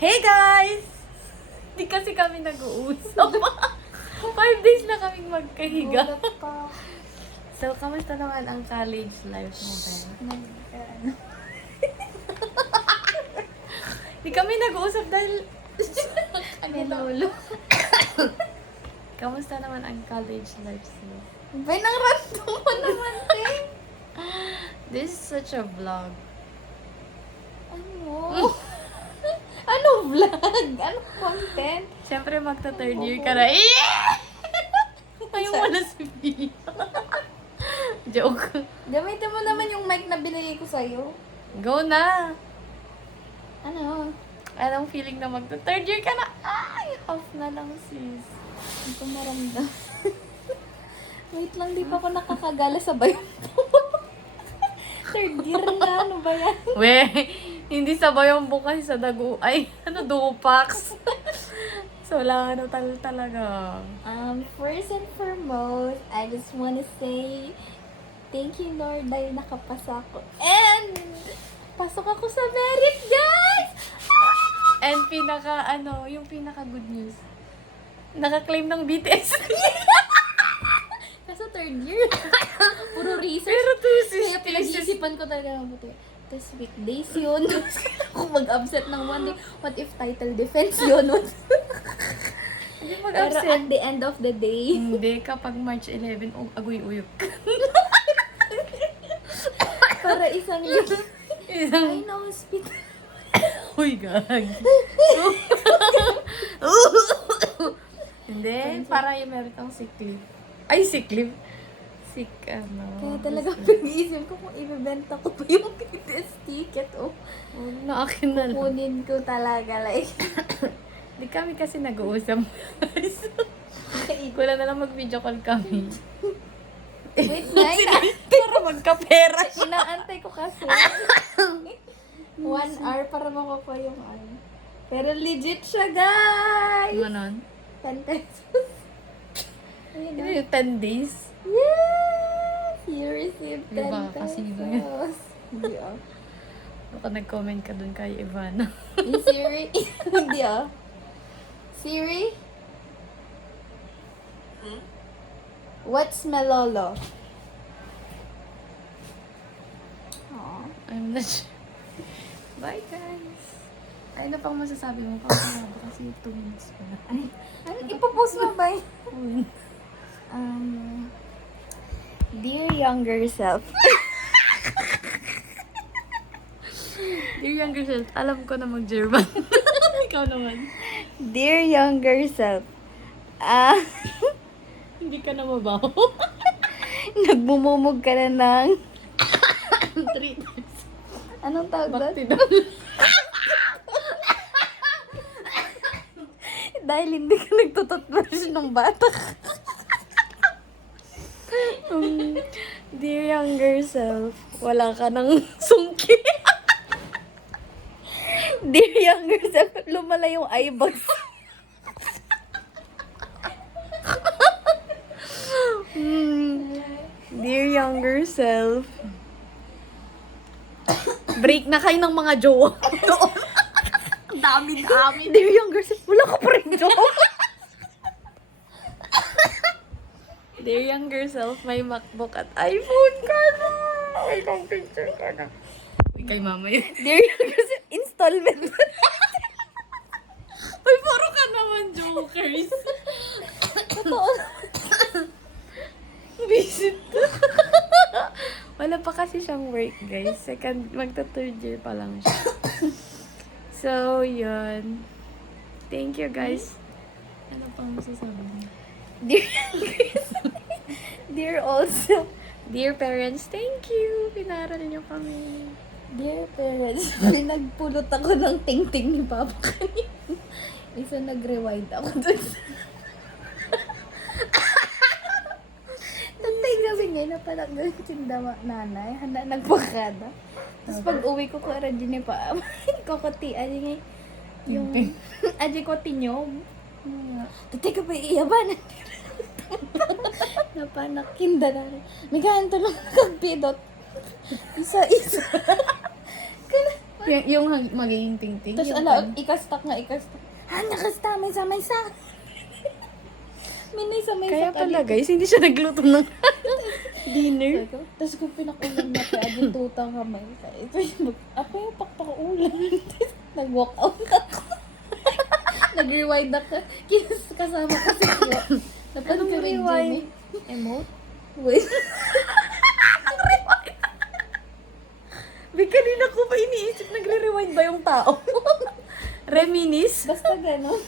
Hey guys! Di kasi kami nag-uusap. 5 days na kaming magkahiga. Gulat pa. So, kamusta naman ang college life mo, Ben? Di kami nag-uusap dahil... May lolo. Kamusta naman ang college life mo? Bay, nang random mo naman, Ting. This is such a vlog. Ano? Ano vlog? Ano content? Siyempre, magta-third year ka na. Ayaw mo na si Pia. Joke. Gamitin mo naman yung mic na binigay ko sa'yo. Go na! Ano? Anong feeling na magta-third year ka na? Ay, half na lang, sis. Hindi ko maramdam. Wait lang, di pa ako nakakagala sa bayo. Third year na, ano ba yan? We, hindi sabay ang bukas sa dagu. Ay, dupax. So, wala talaga. First and foremost, I just wanna say thank you, Lord, dahil nakapasa ako. And pasok ako sa merit, guys! And yung pinaka good news. Naka-claim ng BTS. Kaso third year. Puro research. Pero sis, Kaya pinag-iisipan ko talaga mabuti. Tapos weekdays yun. Kung mag-absent ng one day, what if title defense yun? Hindi Pero mag-absent. at the end of the day, Hindi, kapag March 11, agoy-uyok. para isang yun. Isang, I know, hospital. uy, gag. Hindi, para yung meron kang sick leave. Ay, sick leave. Sick, ano. Kaya talaga pag-iisip ko kung ibibenta ko pa yung BTS ticket. Oh, Na akin na lang. kunin ko talaga. Like, Di kami kasi nag-uusap. Wala na lang mag-video call kami. wait na, Para magkapera. inaantay ko kasi. 1 hour para makukuha yung ano. Pero legit siya, guys! Ganon. 10 pesos. Ayun Hindi na. yung 10 days. Yes! You received 10 Diba, pesos. kasi yun. Hindi ah. Baka nag-comment ka dun kay Ivana. Yung Siri? Hindi ah. Siri? What's Melolo? Aww. I'm not sure. Bye, guys. Ay, ano pang masasabi mo? Pakakaba kasi 2 minutes pa na. Ay, ano ipopost mo ba? Dear younger self. Dear younger self, alam ko na mag-German. Ikaw naman. Dear younger self. Hindi ka na mabaho. Nagmumumog ka na ng... 3 times. Anong tawag doon? Bakti daw. Dahil hindi ka nagtututbrush ng bata. Dear younger self, wala ka ng sungki. Dear younger self, lumala yung eyebags. Dear younger self, break na kayo ng mga jowa. Dami-dami. Dear younger self, wala ka pa rin joke. Dear younger self, may MacBook at iPhone ka na. May computer ka na. Uy, kay mama yun. Dear younger self, installment. Uy, puro ka naman jokers. Totoo. Visit. Wala pa kasi siyang work, guys. Magta-third year pa lang siya. So, yun. Thank you, guys. Ano pang masasabi mo? Dear younger self. Dear also. Dear parents, thank you. Pinaral niyo kami. Dear parents, nagpulot ako ng ting-ting ni Papa kanina. Isa nag-rewind ako dun. Tatay gabi ngayon na parang ganyan daw nanay. Handa nagpakada. Tapos pag uwi ko ko ara din pa. Kokoti ali ngay yung aji ko tinyog. Tatay ka ba iyaban? Napanakinda na rin. May ganito lang nagpidot. Isa-isa. yung magiging ting-ting. Tapos yung ala, ikastak. Nakasta, may sa. Minay sa may Kaya sa pala guys, hindi siya nagluto ng dinner. Tapos kung pinakulang na kaya abing tuta kamay. Ito yung ako yung pakpakulan. Nag-walk out ako. Nag-rewind ako. Kasama kasi ko. Napanood ko rin Jimmy. Emote? Wait. Big, kanina ko ba iniisip, nagre-rewind ba yung tao? Reminis? Basta gano'n.